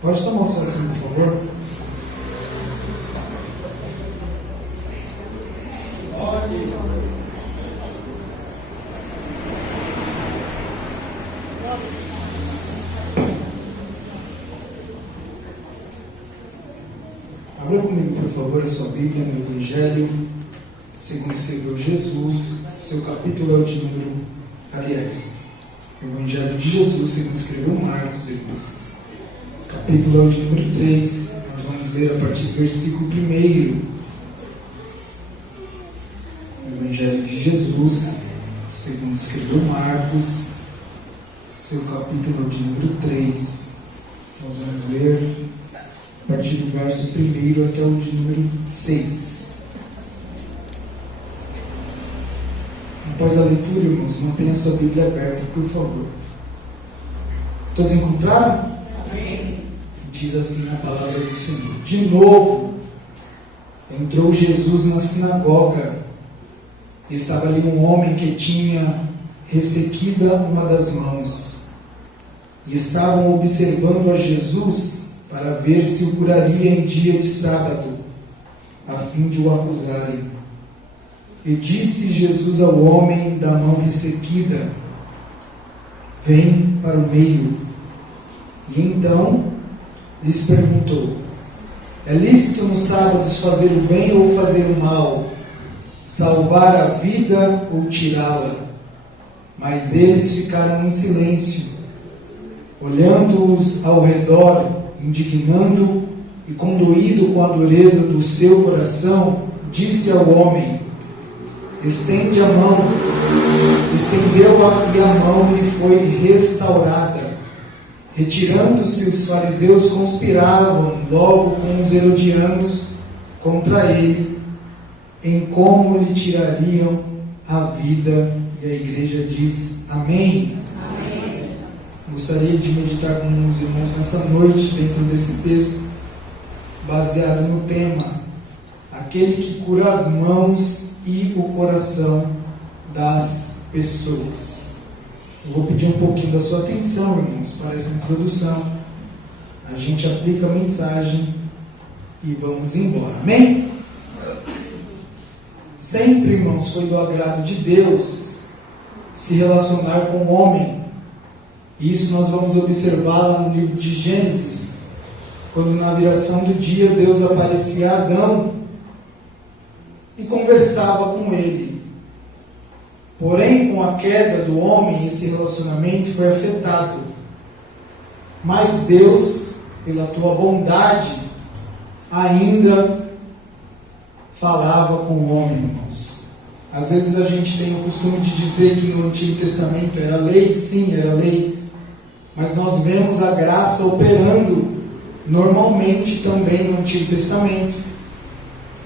Pode tomar o seu assento, por favor? Abra comigo, por favor, a sua Bíblia no Evangelho segundo escreveu Jesus. Seu capítulo é o de número... o Evangelho de Jesus segundo escreveu Marcos, irmãos. O capítulo é o de número 3. Nós vamos ler a partir do versículo 1. O Evangelho de Jesus segundo escreveu Marcos, seu capítulo é o de número 3. Nós vamos ler a partir do verso 1 até o de número 6. Após a leitura, irmãos, mantenha a sua Bíblia aberta, por favor. Todos encontraram? Amém. Diz assim a palavra do Senhor. De novo, entrou Jesus na sinagoga. E estava ali um homem que tinha ressequida uma das mãos. E estavam observando a Jesus para ver se o curaria em dia de sábado, a fim de o acusarem. E disse Jesus ao homem da mão ressequida: vem para o meio. E então lhes perguntou: é lícito nos sábados fazer o bem ou fazer o mal, salvar a vida ou tirá-la? Mas eles ficaram em silêncio, olhando-os ao redor, indignando e condoído com a dureza do seu coração, disse ao homem: estende a mão. Estendeu-a e a mão lhe foi restaurada. Retirando-se, os fariseus conspiravam logo com os herodianos contra ele, em como lhe tirariam a vida. E a igreja diz amém. Amém. Gostaria de meditar com os irmãos nessa noite dentro desse texto, baseado no tema: aquele que cura as mãos e o coração das pessoas. Eu vou pedir um pouquinho da sua atenção, irmãos, para essa introdução. A gente aplica a mensagem e vamos embora. Amém? Sempre, irmãos, foi do agrado de Deus se relacionar com o homem. E isso nós vamos observar lá no livro de Gênesis, quando na viração do dia Deus aparecia a Adão e conversava com ele. Porém, com a queda do homem, esse relacionamento foi afetado. Mas Deus, pela tua bondade, ainda falava com o homem, irmãos. Às vezes a gente tem o costume de dizer que no Antigo Testamento era lei, sim, era lei. Mas nós vemos a graça operando normalmente também no Antigo Testamento.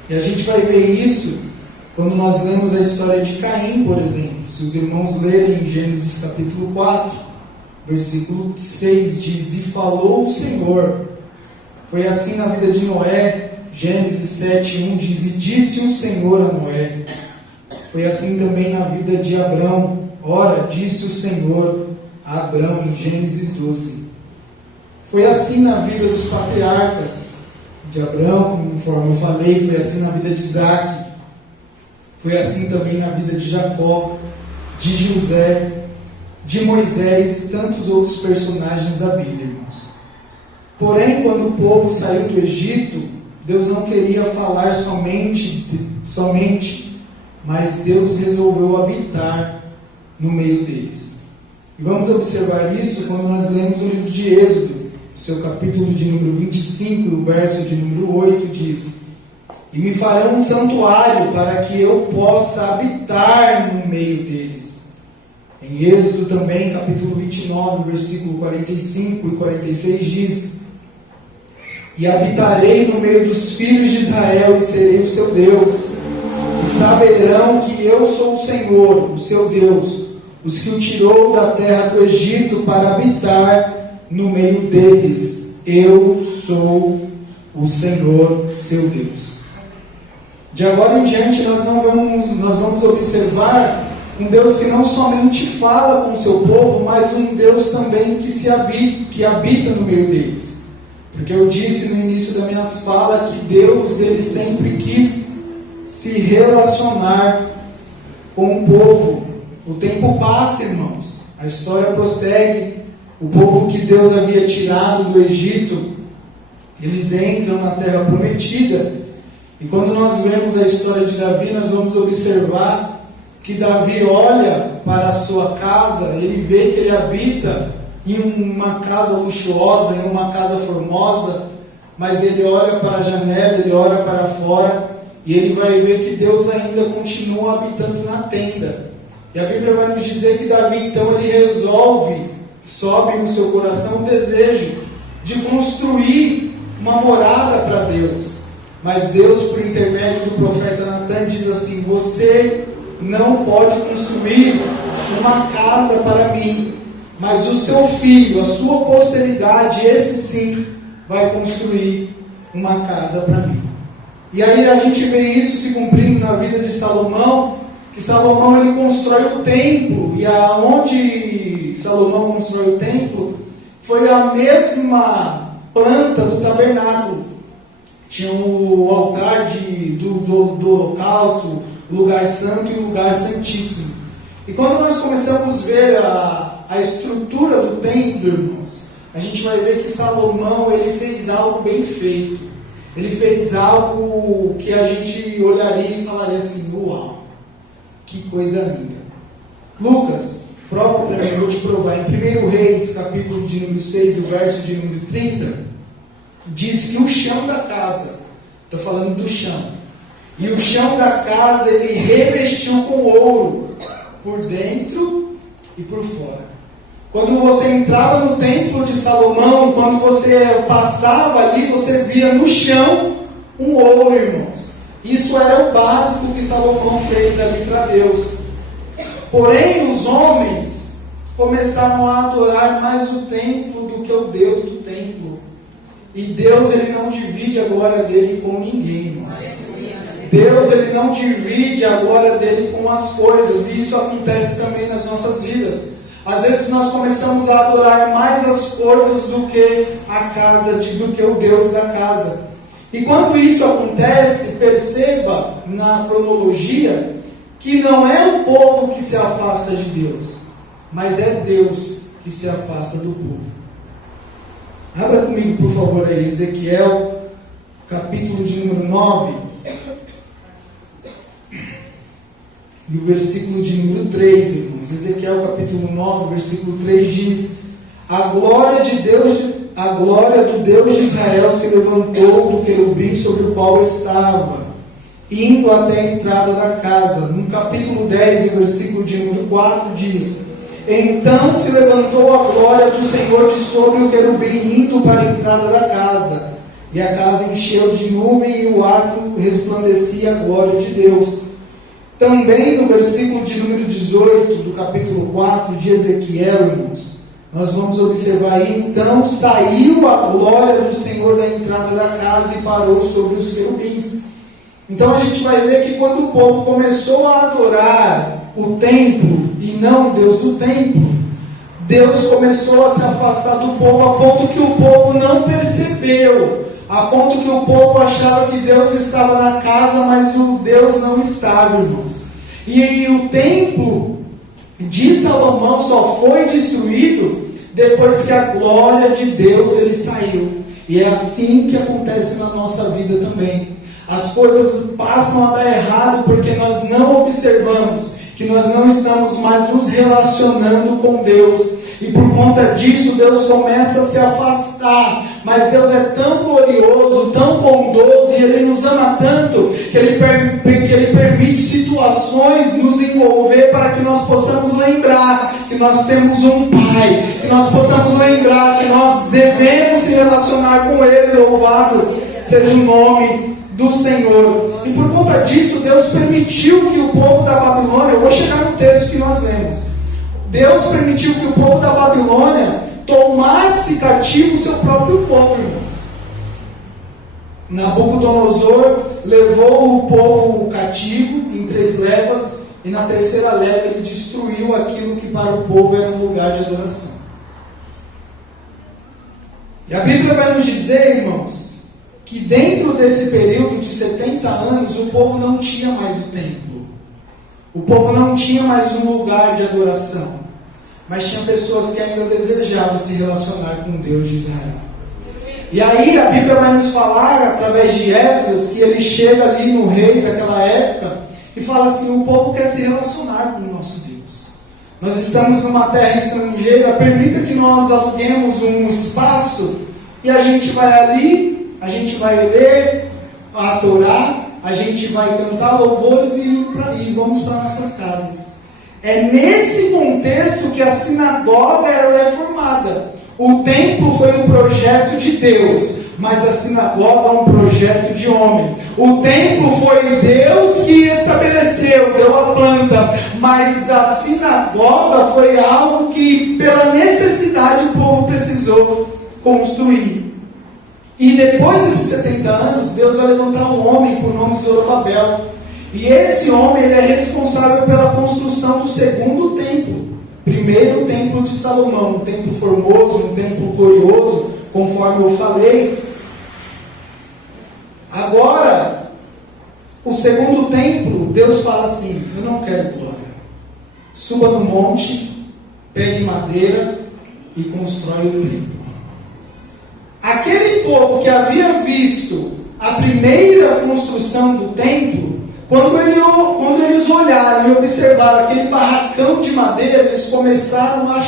E a gente vai ver isso quando nós lemos a história de Caim, por exemplo. Se os irmãos lerem Gênesis capítulo 4, versículo 6, diz: e falou o Senhor. Foi assim na vida de Noé. Gênesis 7, 1 diz: e disse o Senhor a Noé. Foi assim também na vida de Abrão. Ora, disse o Senhor a Abrão, em Gênesis 12. Foi assim na vida dos patriarcas de Abrão, conforme eu falei. Foi assim na vida de Isaac. Foi assim também na vida de Jacó, de José, de Moisés e tantos outros personagens da Bíblia, irmãos. Porém, quando o povo saiu do Egito, Deus não queria falar somente, mas Deus resolveu habitar no meio deles. E vamos observar isso quando nós lemos o livro de Êxodo, seu capítulo de número 25, o verso de número 8, diz: e me farão um santuário para que eu possa habitar no meio deles. Em Êxodo também, capítulo 29, versículo 45 e 46 diz: e habitarei no meio dos filhos de Israel e serei o seu Deus. E saberão que eu sou o Senhor, o seu Deus, os que o tirou da terra do Egito para habitar no meio deles. Eu sou o Senhor, seu Deus. De agora em diante nós vamos observar um Deus que não somente fala com o seu povo, mas um Deus também que habita no meio deles. Porque eu disse no início da minha fala que Deus, Ele sempre quis se relacionar com o povo. O tempo passa, irmãos. A história prossegue. O povo que Deus havia tirado do Egito, eles entram na terra prometida. E quando nós vemos a história de Davi, nós vamos observar que Davi olha para a sua casa, ele vê que ele habita em uma casa luxuosa, em uma casa formosa, mas ele olha para a janela, ele olha para fora, e ele vai ver que Deus ainda continua habitando na tenda. E a Bíblia vai nos dizer que Davi, então, ele resolve, sobe no seu coração o desejo de construir uma morada para Deus. Mas Deus, por intermédio do profeta Natan, diz assim: você não pode construir uma casa para mim, mas o seu filho, a sua posteridade, esse sim, vai construir uma casa para mim. E aí a gente vê isso se cumprindo na vida de Salomão, que Salomão ele constrói o templo, e aonde Salomão constrói o templo, foi a mesma planta do tabernáculo. Tinha o altar do holocausto, lugar santo e lugar santíssimo. E quando nós começamos a ver a estrutura do templo, irmãos, a gente vai ver que Salomão ele fez algo bem feito. Ele fez algo que a gente olharia e falaria assim: uau, que coisa linda. Lucas, próprio para mim, eu vou te provar, em 1 Reis, capítulo de número 6, o verso de número 30, diz que o chão da casa, estou falando do chão, e o chão da casa ele revestiu com ouro, por dentro e por fora. Quando você entrava no templo de Salomão, quando você passava ali, você via no chão um ouro, irmãos. Isso era o básico que Salomão fez ali para Deus. Porém, os homens começaram a adorar mais o templo do que o Deus do templo. E Deus ele não divide a glória dele com ninguém, irmãos. Deus ele não divide a glória dele com as coisas. E isso acontece também nas nossas vidas. Às vezes nós começamos a adorar mais as coisas do que a casa, do que o Deus da casa. E quando isso acontece, perceba na cronologia que não é o povo que se afasta de Deus, mas é Deus que se afasta do povo. Abra comigo, por favor, aí, Ezequiel, capítulo de número 9, e o versículo de número 3, irmãos. Ezequiel, capítulo 9, versículo 3 diz: a glória do Deus de Israel se levantou do querubim sobre o qual estava, indo até a entrada da casa. No capítulo 10, o versículo de número 4 diz: então se levantou a glória do Senhor de sobre o querubim, indo para a entrada da casa. E a casa encheu de nuvem, e o átrio resplandecia a glória de Deus. Também no versículo de número 18, do capítulo 4 de Ezequiel, irmãos, nós vamos observar aí: então saiu a glória do Senhor da entrada da casa e parou sobre os querubins. Então a gente vai ver que quando o povo começou a adorar o templo e não Deus do templo, Deus começou a se afastar do povo, a ponto que o povo não percebeu, a ponto que o povo achava que Deus estava na casa, mas o Deus não estava, irmãos. E o templo de Salomão só foi destruído depois que a glória de Deus ele saiu. E é assim que acontece na nossa vida também. As coisas passam a dar errado porque nós não observamos que nós não estamos mais nos relacionando com Deus. E por conta disso, Deus começa a se afastar. Mas Deus é tão glorioso, tão bondoso, e Ele nos ama tanto, que Ele permite situações nos envolver para que nós possamos lembrar que nós temos um Pai, que nós possamos lembrar que nós devemos se relacionar com Ele. Louvado seja o nome do Senhor. E por conta disso, Deus permitiu que o povo da Babilônia, eu vou chegar no texto que nós lemos, Deus permitiu que o povo da Babilônia tomasse cativo o seu próprio povo, irmãos. Nabucodonosor levou o povo cativo em 3 léguas, e na 3ª leva ele destruiu aquilo que para o povo era um lugar de adoração. E a Bíblia vai nos dizer, irmãos, que dentro desse período de 70 anos, o povo não tinha mais o templo. O povo não tinha mais um lugar de adoração. Mas tinha pessoas que ainda desejavam se relacionar com o Deus de Israel. E aí a Bíblia vai nos falar, através de Esdras, que ele chega ali no rei daquela época e fala assim: o povo quer se relacionar com o nosso Deus. Nós estamos numa terra estrangeira, permita que nós aluguemos um espaço e a gente vai ali, a gente vai ler a Torá, a gente vai cantar louvores e vamos para nossas casas. É nesse contexto que a sinagoga ela é formada. O templo foi um projeto de Deus, mas a sinagoga é um projeto de homem. O templo foi Deus que estabeleceu, deu a planta, mas a sinagoga foi algo que, pela necessidade, o povo precisou construir. E depois desses 70 anos, Deus vai levantar um homem por nome Zorobabel. E esse homem ele é responsável pela construção do segundo templo. Primeiro o templo de Salomão, um templo formoso, um templo glorioso, conforme eu falei. Agora, o segundo templo, Deus fala assim: eu não quero glória. Suba no monte, pegue madeira e constrói o templo. Aquele povo que havia visto a primeira construção do templo, quando eles olharam e observaram aquele barracão de madeira, eles começaram a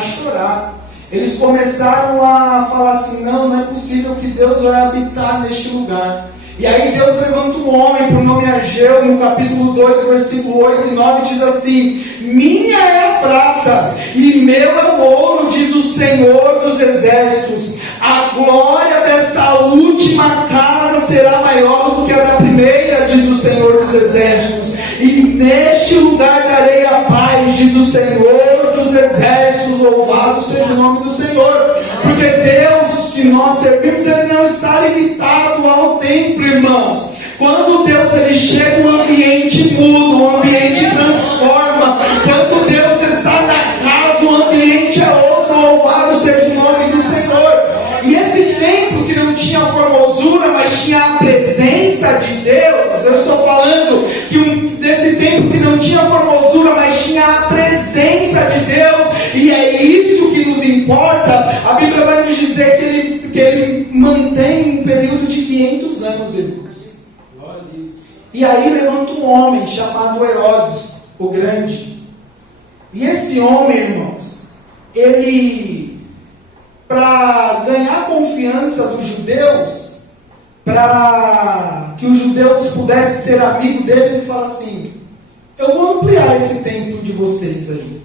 chorar. Eles começaram a falar assim: não é possível que Deus vai habitar neste lugar. E aí Deus levanta um homem por nome Ageu, no capítulo 2, versículo 8 e 9, diz assim: minha é a prata e meu é o ouro, diz o Senhor dos exércitos. A glória desta última casa será maior do que a da primeira, diz o Senhor dos exércitos. E neste lugar darei a paz, diz o Senhor dos exércitos. Louvado seja o nome do Senhor. Porque Deus que nós servimos, Ele não está limitado ao templo, irmãos. Quando Deus ele chega, o ambiente muda, o ambiente transforma. Quando Deus está na casa, o ambiente é outro. Louvado seja o nome do Senhor. E esse templo que não tinha formosura, mas tinha a presença de Deus, eu estou falando desse templo que não tinha formosura, mas tinha a presença de Deus, e é isso que nos importa. A Bíblia vai nos dizer que ele mantém um período de 500 anos, irmãos. E aí levanta um homem chamado Herodes, o Grande. E esse homem, irmãos, ele, para ganhar a confiança dos judeus, para que os judeus pudessem ser amigos dele, ele fala assim: eu vou ampliar esse templo de vocês aí.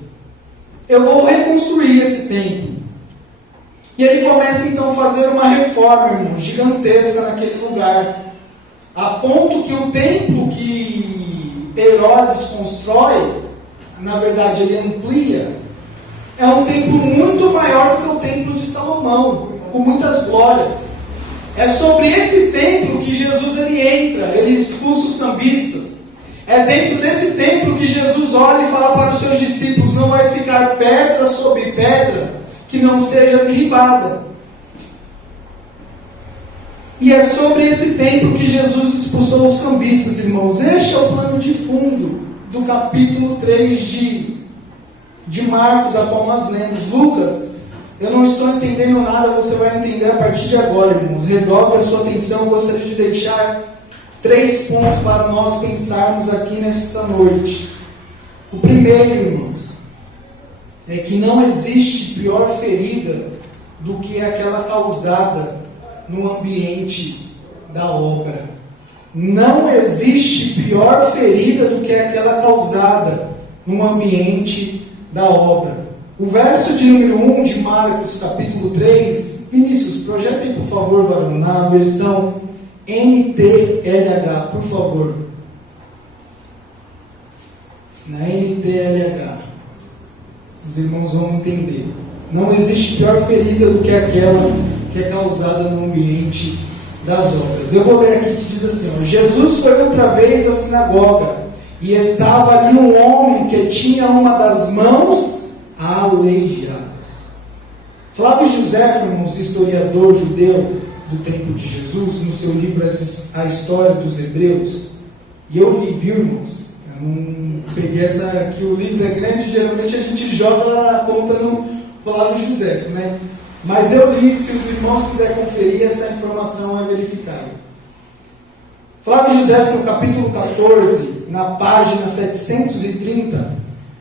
Eu vou reconstruir esse templo. E ele começa então a fazer uma reforma, irmão, gigantesca naquele lugar. A ponto que o templo que Herodes constrói, na verdade ele amplia, é um templo muito maior do que o templo de Salomão, com muitas glórias. É sobre esse templo que Jesus ele entra, ele expulsa os cambistas. É dentro desse templo que Jesus olha e fala para os seus discípulos: não vai ficar pedra sobre pedra que não seja derribada. E é sobre esse templo que Jesus expulsou os cambistas, irmãos. Este é o plano de fundo do capítulo 3 de Marcos, a qual nós lemos. Lucas, eu não estou entendendo nada, você vai entender a partir de agora, irmãos. Redobre a sua atenção, eu gostaria de deixar 3 pontos para nós pensarmos aqui nesta noite. O primeiro, irmãos, é que não existe pior ferida do que aquela causada no ambiente da obra. Não existe pior ferida do que aquela causada no ambiente da obra. O verso de número 1 de Marcos, capítulo 3, Vinícius, projetem por favor, varão, na versão NTLH, por favor. Na NTLH. Os irmãos vão entender. Não existe pior ferida do que aquela que é causada no ambiente das obras. Eu vou ler aqui que diz assim: ó, Jesus foi outra vez à sinagoga, e estava ali um homem que tinha uma das mãos aleijadas. Flávio José, irmãos, historiador judeu do tempo de Jesus, no seu livro A História dos Hebreus, e eu li, viu, irmãos? Eu não peguei essa aqui, o livro é grande, geralmente a gente joga a conta no Flávio José, né? Mas eu li, se os irmãos quiserem conferir, essa informação é verificável. Flávio José, no capítulo 14, na página 730,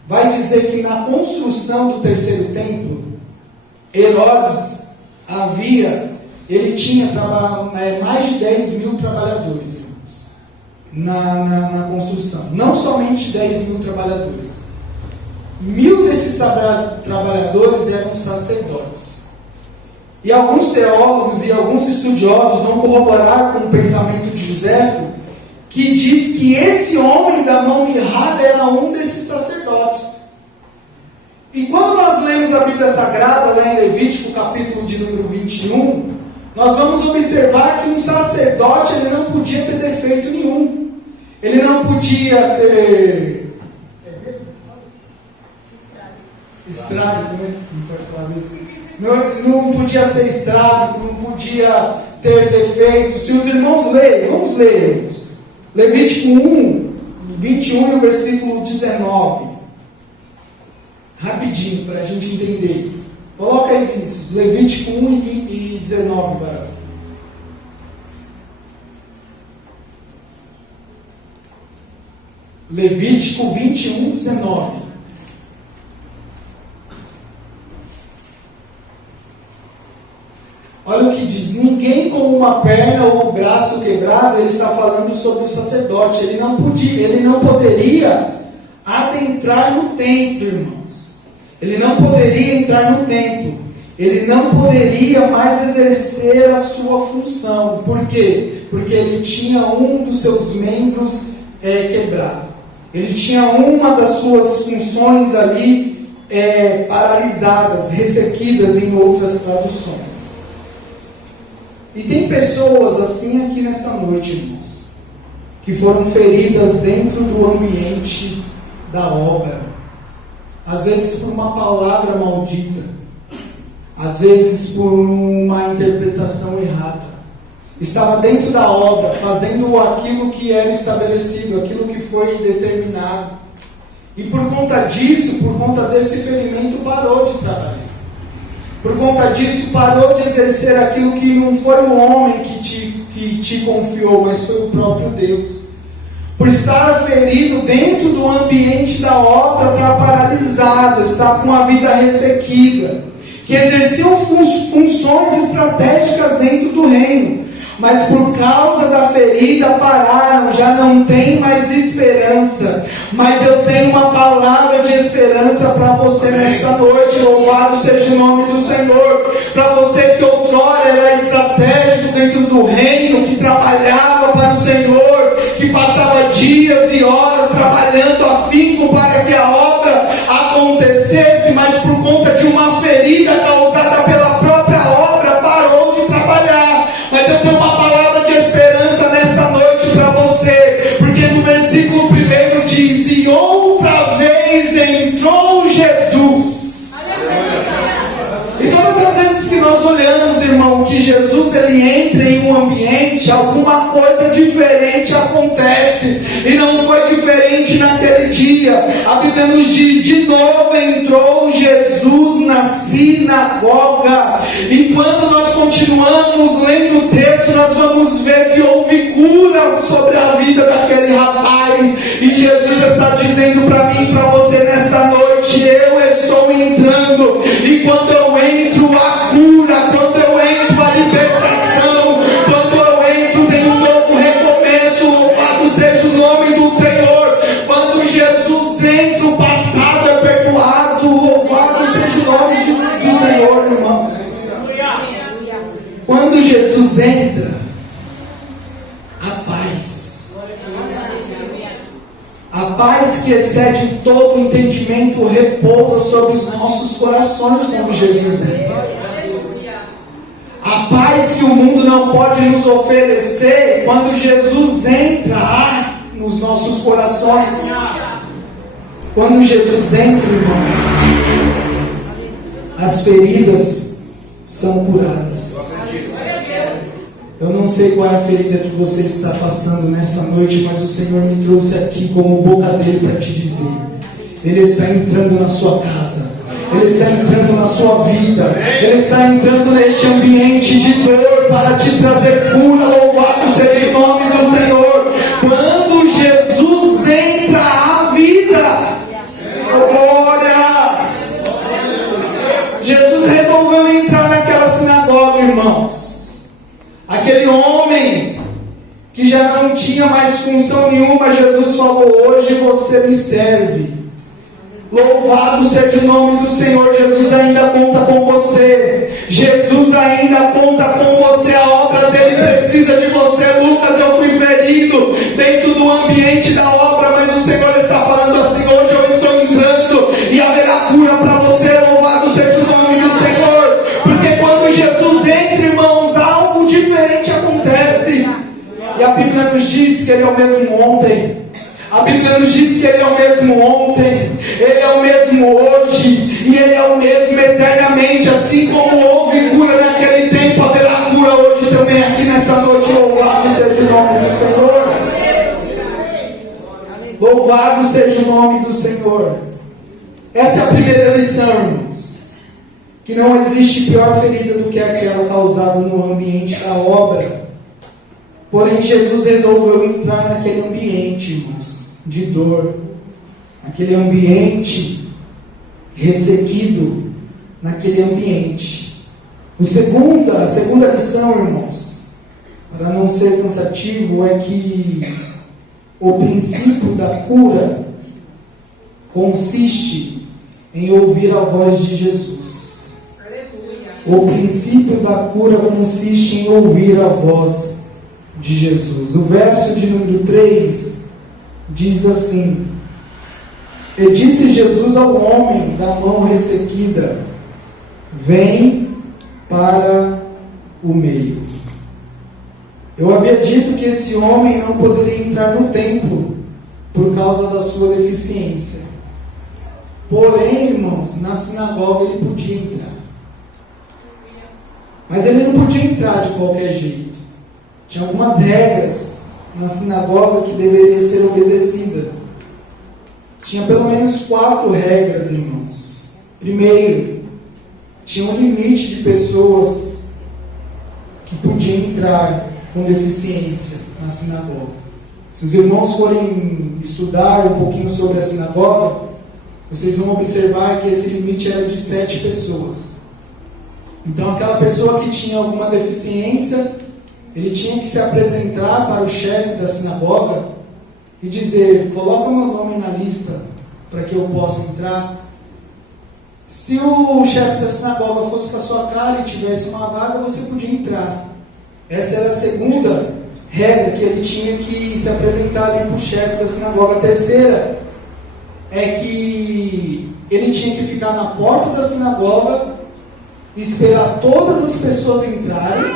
vai dizer que na construção do terceiro templo, Herodes ele tinha mais de 10 mil trabalhadores, irmãos, na construção. Não somente 10 mil trabalhadores. 1.000 desses trabalhadores eram sacerdotes. E alguns teólogos e alguns estudiosos vão corroborar com o pensamento de Joséfo, que diz que esse homem da mão mirrada era um desses sacerdotes. E quando nós lemos a Bíblia Sagrada, lá em Levítico, capítulo de número 21, nós vamos observar que um sacerdote ele não podia ter defeito nenhum. Ele não podia ser... Estrábico, né? Não podia ser estrábico, não podia ter defeitos. Se os irmãos lerem, vamos ler. Levítico 1, 21 e o versículo 19. Rapidinho, para a gente entender. Coloca aí, Vinícius. Levítico 1 e 19, Barão. Levítico 21, 19. Olha o que diz: ninguém com uma perna ou um braço quebrado, ele está falando sobre o sacerdote. Ele não poderia adentrar no templo, irmãos. Ele não poderia entrar no templo. Ele não poderia mais exercer a sua função. Por quê? Porque ele tinha um dos seus membros quebrado. Ele tinha uma das suas funções ali paralisadas, ressequidas em outras traduções. E tem pessoas assim aqui nessa noite, irmãos, que foram feridas dentro do ambiente da obra. Às vezes por uma palavra maldita, às vezes por uma interpretação errada. Estava dentro da obra, fazendo aquilo que era estabelecido, aquilo que foi determinado. E por conta disso, por conta desse ferimento, parou de trabalhar. Por conta disso, parou de exercer aquilo que não foi o homem que te confiou, mas foi o próprio Deus. Por estar ferido dentro do ambiente da obra, está paralisado, está com a vida ressequida, que exerciam funções estratégicas dentro do reino, mas por causa da ferida pararam, já não tem mais esperança. Mas eu tenho uma palavra de esperança para você nesta noite. Louvado seja o nome do Senhor. Para você que outrora era estratégico dentro do reino, que trabalhava para o Senhor, que passava dias e horas trabalhando afinco para que a obra acontecesse, mas por conta de uma ferida causada pela própria obra, parou de trabalhar. Mas eu tenho uma palavra de esperança nesta noite para você, porque no versículo 1 diz: e outra vez entrou Jesus. E todas as vezes que nós olhamos, irmão, que Jesus ele entra em um ambiente, alguma coisa diferente acontece. E não foi diferente naquele dia. A Bíblia nos diz: de novo entrou Jesus na sinagoga. E quando nós continuamos lendo o texto, nós vamos ver que houve cura sobre a vida daquele rapaz. E Jesus está dizendo para mim e para você nesta noite: eu estou entrando. E quando eu entro, a cura, quando eu entro, a libertação, quando eu entro, tem um novo recomeço. Louvado seja o nome do Senhor. Quando Jesus entra, o passado é perdoado. Louvado seja o nome do Senhor, irmãos. Quando Jesus entra, a paz. A paz que excede todo entendimento repousa sobre os nossos corações quando Jesus entra. A paz que o mundo não pode nos oferecer, quando Jesus entra nos nossos corações. Quando Jesus entra, irmãos, as feridas são curadas. Eu não sei qual é a ferida que você está passando nesta noite, mas o Senhor me trouxe aqui como boca dele para te dizer. Ele está entrando na sua casa. Ele está entrando na sua vida. Ele está entrando neste ambiente de dor para te trazer cura. Louvado seja o nome do Senhor. Quando Jesus entra a vida, glórias! Jesus resolveu entrar naquela sinagoga, irmãos. Aquele homem que já não tinha mais função nenhuma, Jesus falou: hoje você me serve. Louvado seja o nome do Senhor. Jesus ainda conta com você. Jesus ainda conta com você. A obra dele precisa de você. Lucas, eu fui ferido dentro do ambiente da obra, mas o Senhor está falando assim: hoje eu estou entrando e haverá cura para você. Louvado seja o nome do Senhor. Porque quando Jesus entra, irmãos, algo diferente acontece. E a Bíblia nos diz que Ele é o mesmo ontem. A Bíblia nos diz que Ele é o mesmo ontem, Ele é o mesmo hoje, e Ele é o mesmo eternamente. Assim como houve cura naquele tempo, haverá cura hoje também aqui nessa noite. Louvado seja o nome do Senhor. Louvado seja o nome do Senhor. Essa é a primeira lição, irmãos. Que não existe pior ferida do que aquela causada no ambiente da obra. Porém, Jesus resolveu entrar naquele ambiente, irmãos, de dor, naquele ambiente ressequido, naquele ambiente. A segunda lição, irmãos, para não ser cansativo, é que o princípio da cura consiste em ouvir a voz de Jesus. O princípio da cura consiste em ouvir a voz de Jesus. O verso de número 3 diz assim: e disse Jesus ao homem da mão ressequida: vem para o meio. Eu havia dito que esse homem não poderia entrar no templo por causa da sua deficiência. Porém, irmãos, na sinagoga ele podia entrar. Mas ele não podia entrar de qualquer jeito. Tinha algumas regras na sinagoga que deveria ser obedecida. Tinha pelo menos 4 regras, irmãos. Primeiro, tinha um limite de pessoas que podiam entrar com deficiência na sinagoga. Se os irmãos forem estudar um pouquinho sobre a sinagoga, vocês vão observar que esse limite era de 7 pessoas. Então aquela pessoa que tinha alguma deficiência, ele tinha que se apresentar para o chefe da sinagoga e dizer: coloca meu nome na lista para que eu possa entrar. Se o chefe da sinagoga fosse com a sua cara e tivesse uma vaga, você podia entrar. Essa era a segunda regra, que ele tinha que se apresentar ali para o chefe da sinagoga. A terceira é que ele tinha que ficar na porta da sinagoga, esperar todas as pessoas entrarem.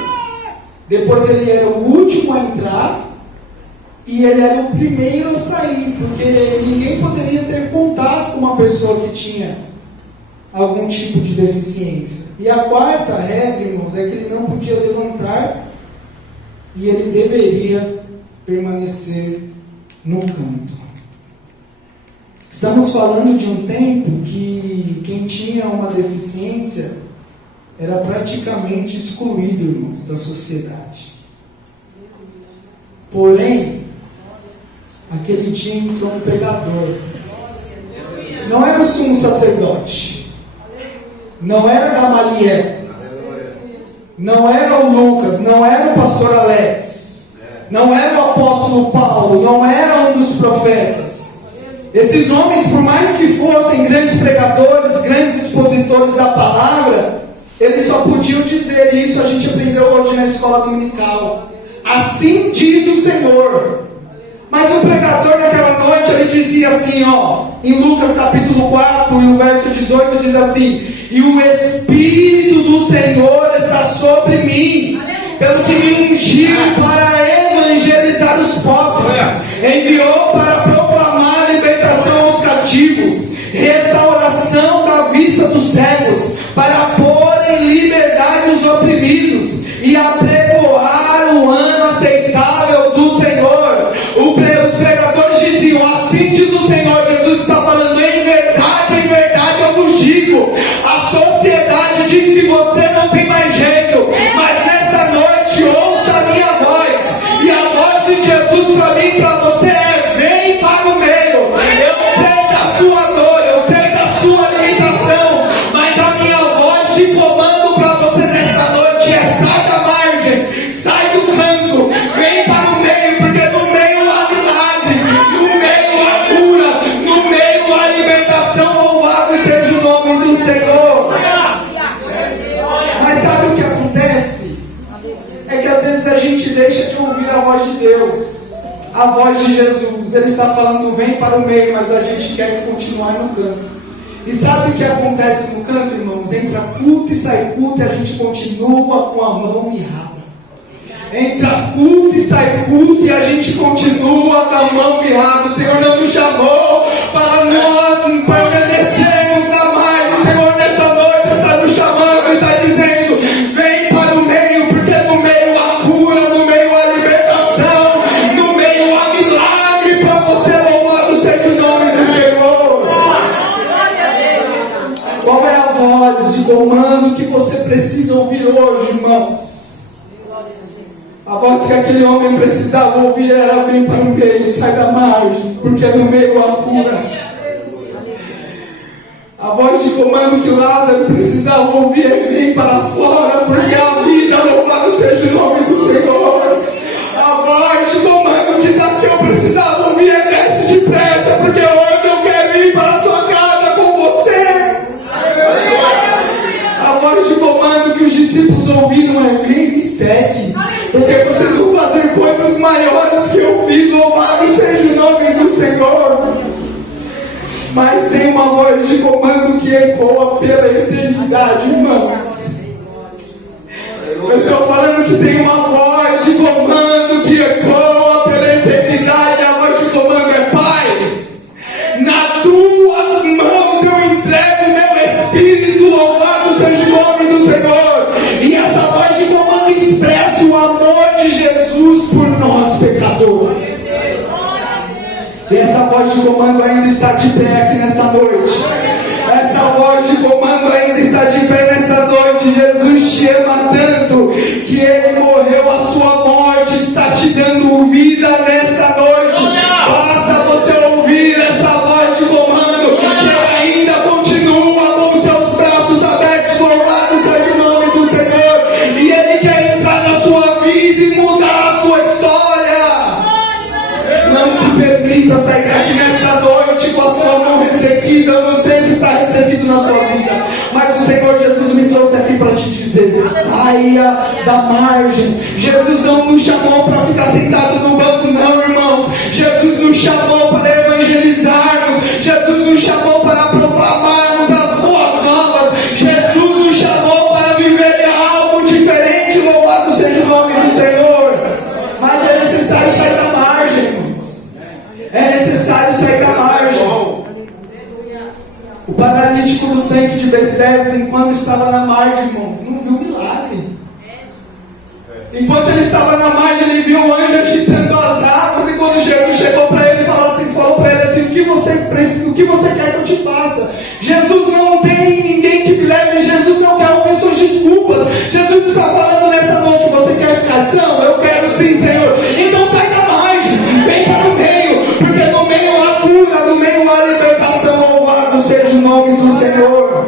Depois ele era o último a entrar e ele era o primeiro a sair, porque ninguém poderia ter contato com uma pessoa que tinha algum tipo de deficiência. E a quarta regra, irmãos, é que ele não podia levantar e ele deveria permanecer no canto. Estamos falando de um tempo que quem tinha uma deficiência era praticamente excluído, irmãos, da sociedade. Porém, aquele dia entrou um pregador. Não era o sumo sacerdote, não era Gamaliel, não era o Lucas, não era o pastor Alex, não era o apóstolo Paulo, não era um dos profetas. Esses homens, por mais que fossem grandes pregadores, grandes expositores da palavra, eles só podiam dizer isso. A gente aprendeu hoje na escola dominical: assim diz o Senhor. Mas o pregador naquela noite, ele dizia assim, em Lucas capítulo 4, e o verso 18 diz assim: e o Espírito do Senhor está sobre mim, pelo que me ungiu para evangelizar os pobres, enviou para proclamar libertação aos cativos, restauração da vista dos cegos, para pôr em liberdade oprimidos e apregoar o ano aceitável do Senhor. Os pregadores diziam: assim diz o Senhor. Jesus está falando: em verdade eu vos digo. A sociedade diz que você não tem mais jeito, mas nessa noite ouça a minha voz, e a voz de Jesus para mim e para você é: vem para o meio. Eu sei da sua dor, eu sei da sua limitação, mas a minha voz de comando para você nessa noite é: sai da margem, sai do canto, vem para o meio, porque no meio há milagre, no meio há cura, no meio há libertação. Louvado seja o nome do Senhor. Mas sabe o que acontece? É que às vezes a gente deixa de ouvir a voz de Deus, a voz de Jesus. Ele está falando: vem para o meio, mas a gente quer continuar no canto. E sabe o que acontece no canto, irmãos? Entra culto e sai culto e a gente continua com a mão mirrada. Entra culto e sai culto e a gente continua com a mão mirrada. O Senhor não nos chamou para nós permanecermos na margem. O Senhor nessa noite está nos chamando e está dizendo: vem para o meio, porque no meio há cura, no meio há libertação, no meio há milagre para você. Louvado seja o nome do Senhor. Qual é a voz de comando que você precisa ouvir hoje, irmãos? A voz que aquele homem precisava ouvir era: vem para o meio, sai da margem, porque no meio há cura. A voz de comando que Lázaro precisava ouvir é: vem para fora, porque a vida. Louvado seja o nome do Senhor. A voz de comando que Zaqueu precisava ouvir é: desce depressa, porque hoje eu quero ir para a sua casa com você. A voz de comando que os discípulos ouviram é: vem, me segue, porque vocês vão fazer coisas maiores que eu fiz. Louvado seja o nome do Senhor. Mas tem uma voz de comando que ecoa pela eternidade, irmãos. Eu estou falando que tem uma voz de comando que ecoa pela eternidade. A voz de comando é: Pai, nas tuas mãos eu entrego o meu espírito. Louvado seja o nome do Senhor. E essa voz de comando expressa o amor de Jesus por nós pecadores. E essa voz de comando ainda está de pé aqui nessa noite. Essa voz de comando ainda está de pé nessa noite. Jesus te ama tanto que Ele morreu a sua morte, está te dando vida nessa noite. Basta você ouvir essa voz de comando, que ainda continua com seus braços abertos. Louvado seja o nome do Senhor. E Ele quer entrar na sua vida e mudar a sua história. Não se permita sair daqui nessa noite com a sua mão ressequida. Eu não sei o que está ressequido na sua vida, mas o Senhor Jesus me trouxe aqui para te dizer: saia da margem. Jesus não nos chamou para ficar sentado no banco, não, irmãos. Jesus nos chamou para evangelizarmos. Jesus nos chamou para proclamarmos as boas novas. Jesus nos chamou para viver algo diferente. Louvado seja o nome do Senhor. Mas é necessário sair da margem, irmãos. É necessário sair da margem. O paralítico no tanque de Betesda, enquanto estava na margem, irmãos, não viu milagre. Enquanto ele estava na margem, ele viu o anjo agitando as águas. E quando Jesus chegou para ele, falou para ele assim: o que você quer que eu te faça? Jesus não tem ninguém que me leve. Jesus não quer ouvir suas desculpas. Jesus está falando nessa noite: você quer ficar são? Eu quero sim, Senhor. Então sai da margem, vem para o meio, porque no meio há cura, no meio há libertação. Louvado seja o nome do Senhor.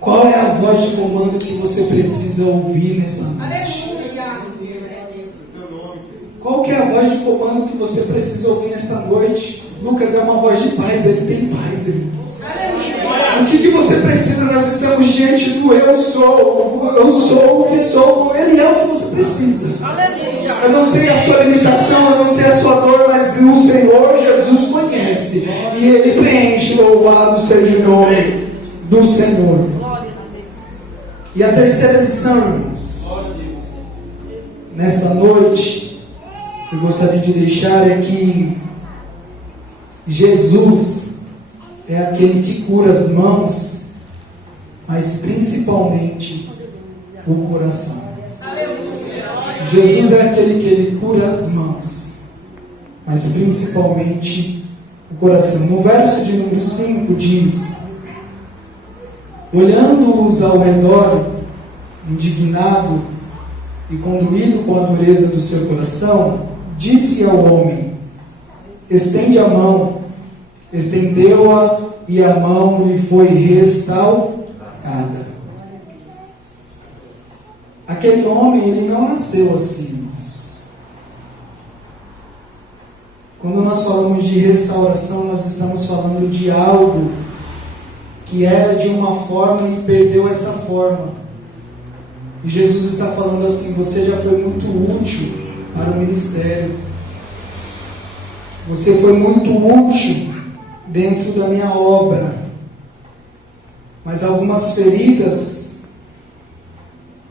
Qual é a voz de comando que você precisa ouvir nessa noite? Qual que é a voz de comando que você precisa ouvir nesta noite? Lucas é uma voz de paz, ele tem paz, irmãos. O que você precisa? Nós estamos diante do eu sou o que sou. Ele é o que você precisa. Eu não sei a sua limitação, eu não sei a sua dor, mas o Senhor Jesus conhece e Ele preenche. Louvado seja o nome do Senhor. E a terceira lição, irmãos, nesta noite, eu gostaria de deixar é que Jesus é aquele que cura as mãos, mas principalmente o coração. Jesus é aquele que ele cura as mãos, mas principalmente o coração. No verso de número 5 diz: olhando-os ao redor, indignado e conduído com a dureza do seu coração, disse ao homem: estende a mão. Estendeu-a e a mão lhe foi restaurada. Aquele homem, ele não nasceu assim, irmãos. Quando nós falamos de restauração, nós estamos falando de algo que era de uma forma e perdeu essa forma. E Jesus está falando assim: você já foi muito útil para o ministério. Você foi muito útil dentro da minha obra. Mas algumas feridas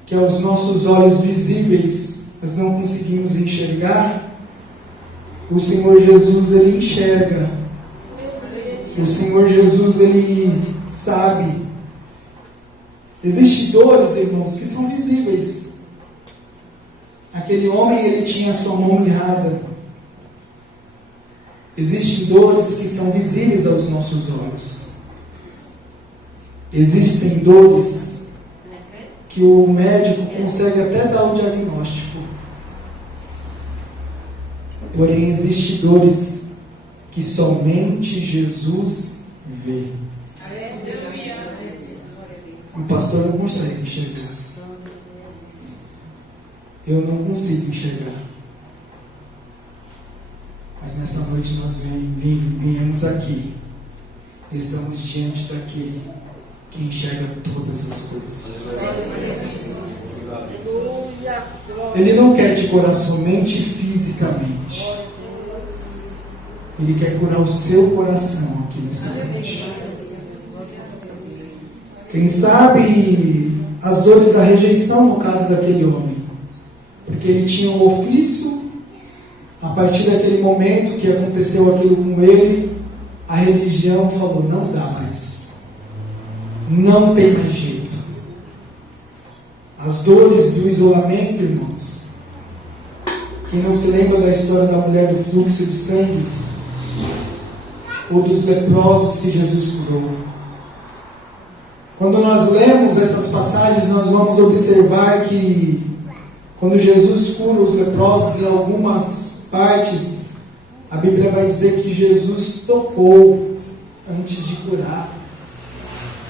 que aos nossos olhos visíveis nós não conseguimos enxergar, o Senhor Jesus, ele enxerga. O Senhor Jesus, ele sabe. Existem dores, irmãos, que são visíveis. Aquele homem, ele tinha sua mão mirrada. Existem dores que são visíveis aos nossos olhos. Existem dores que o médico consegue até dar o diagnóstico. Porém, existem dores que somente Jesus vê. O pastor não consegue enxergar. Eu não consigo enxergar. Mas nessa noite nós viemos aqui. Estamos diante daquele que enxerga todas as coisas. Ele não quer te curar somente fisicamente. Ele quer curar o seu coração aqui nessa noite. Quem sabe as dores da rejeição no caso daquele homem. Porque ele tinha um ofício. A partir daquele momento que aconteceu aquilo com ele, a religião falou: não dá mais. Não tem mais jeito. As dores do isolamento, irmãos. Quem não se lembra da história da mulher do fluxo de sangue? Ou dos leprosos que Jesus curou? Quando nós lemos essas passagens, nós vamos observar que quando Jesus cura os leprosos, em algumas partes, a Bíblia vai dizer que Jesus tocou antes de curar.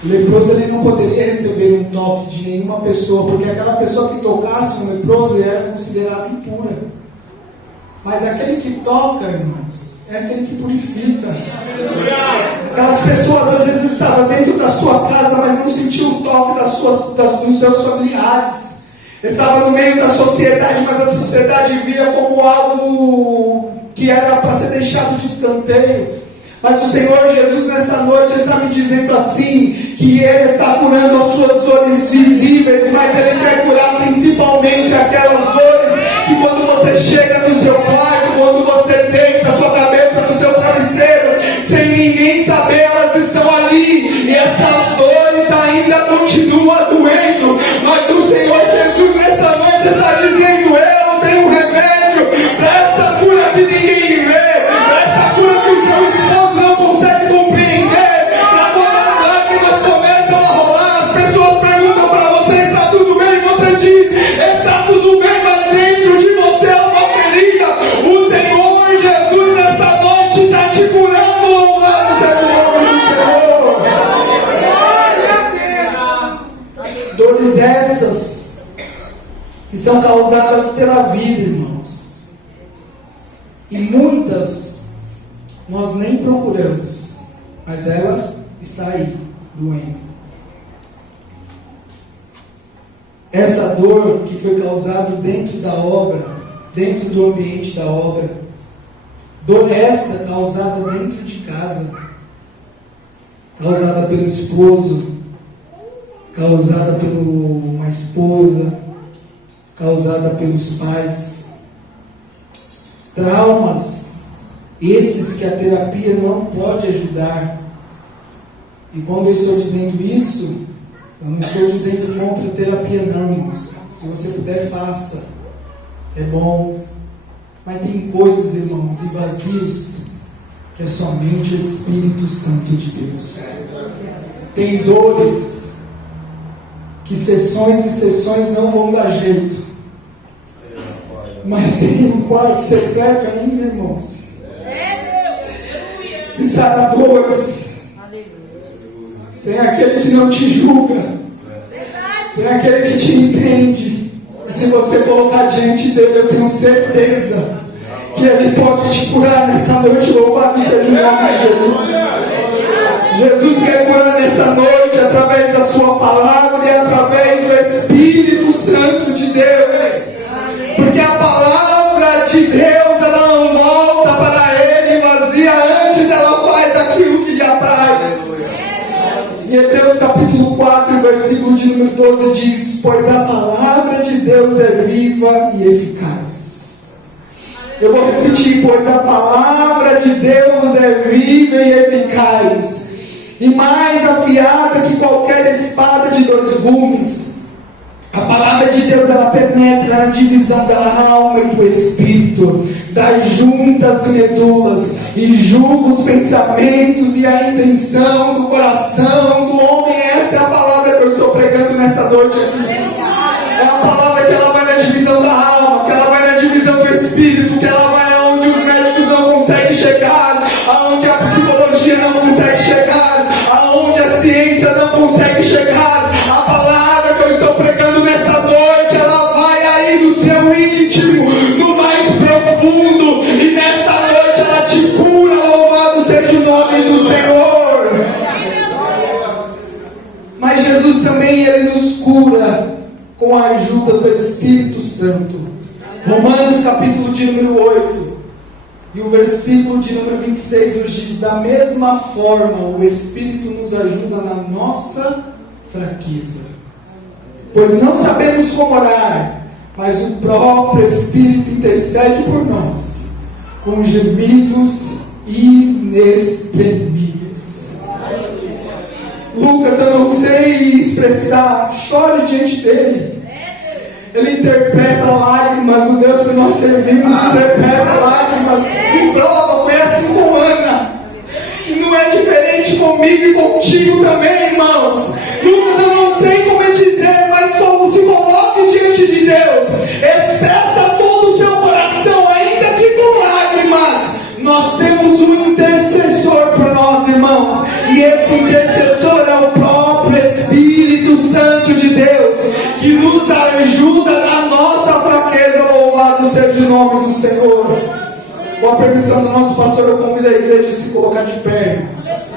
O leproso, ele não poderia receber um toque de nenhuma pessoa, porque aquela pessoa que tocasse no leproso era considerada impura. Mas aquele que toca, irmãos, é aquele que purifica. Aquelas pessoas às vezes estavam dentro da sua casa, mas não sentiam o toque dos seus familiares. Estava no meio da sociedade, mas a sociedade via como algo que era para ser deixado de escanteio. Mas o Senhor Jesus nessa noite está me dizendo assim, que Ele está curando as suas dores visíveis, mas Ele quer curar principalmente aquelas dores que quando você chega no seu quarto, quando você deita a sua cabeça no seu travesseiro, sem ninguém saber, elas estão ali, e essas dores ainda continuam doendo, mas o Senhor Jesus nessa noite está dizendo: eu tenho um remédio para essa cura que ninguém vê, para essa cura que o seu esposo não consegue compreender, para quando as lágrimas começam a rolar, as pessoas perguntam para você: está tudo bem? Você diz: está tudo bem, mas dentro de você é uma ferida. O Senhor Jesus nessa noite está te curando, louvado seja o nome do Senhor. Dores essas que são causadas pela vida, irmãos, e muitas nós nem procuramos, mas ela está aí, doendo. Essa dor que foi causada dentro da obra, dentro do ambiente da obra, dor essa causada dentro de casa, causada pelo esposo, causada por uma esposa, causada pelos pais. Traumas esses que a terapia não pode ajudar. E quando eu estou dizendo isso, Eu não estou dizendo contra terapia, não, irmãos. Se você puder, faça. É bom. Mas tem coisas, irmãos, e vazios que é somente o Espírito Santo de Deus. Tem dores que sessões e sessões não vão dar jeito. Mas tem um quarto secreto ainda, irmãos, que sabe dores. Tem aquele que não te julga. Tem aquele que te entende. E se você colocar diante dele, eu tenho certeza que ele pode te curar nessa noite. Louvado seja o nome de Jesus. Jesus quer curar nessa noite através da sua palavra e através do Espírito Santo de Deus. Porque a palavra de Deus, ela não volta para ele vazia, antes ela faz aquilo que lhe apraz. Em Hebreus capítulo 4, versículo de número 12 diz: pois a palavra de Deus é viva e eficaz. Eu vou repetir: pois a palavra de Deus é viva e eficaz, e mais afiada que qualquer espada de 2 gumes. A palavra de Deus, ela penetra na divisão da alma e do espírito, das juntas e medulas, e julga os pensamentos e a intenção do coração do homem. Essa é a palavra que eu estou pregando nesta noite aqui. É a palavra que ela vai na divisão da alma, que ela vai na divisão do espírito, que ela vai aonde os médicos não conseguem chegar, aonde a psicologia não consegue chegar, aonde a ciência não consegue chegar. A palavra que eu estou pregando nessa noite, ela vai aí no seu íntimo, no mais profundo, e nessa noite ela te cura. Louvado seja o nome do Senhor. Mas Jesus também, ele nos cura com a ajuda do Espírito Santo. Romanos capítulo de número 8 e o versículo de número 26 nos diz: da mesma forma o Espírito nos ajuda na nossa fraqueza, pois não sabemos como orar, mas o próprio Espírito intercede por nós com gemidos inexprimíveis. Lucas, eu não sei expressar, chore diante dele. Ele interpreta lágrimas. O Deus que nós servimos interpreta lágrimas. E prova, foi assim com Ana. E não é diferente comigo e contigo também, irmãos. Lucas, eu não sei como é dizer, mas como se coloque diante de Deus. Expressa todo o seu coração, ainda que com lágrimas. Nós temos um intercessor por nós, irmãos. E esse intercessor é o próprio Espírito Santo de Deus, que nos ajuda na nossa fraqueza. Louvado seja o nome do Senhor. Com a permissão do nosso pastor, eu convido a igreja a se colocar de pé, irmãos.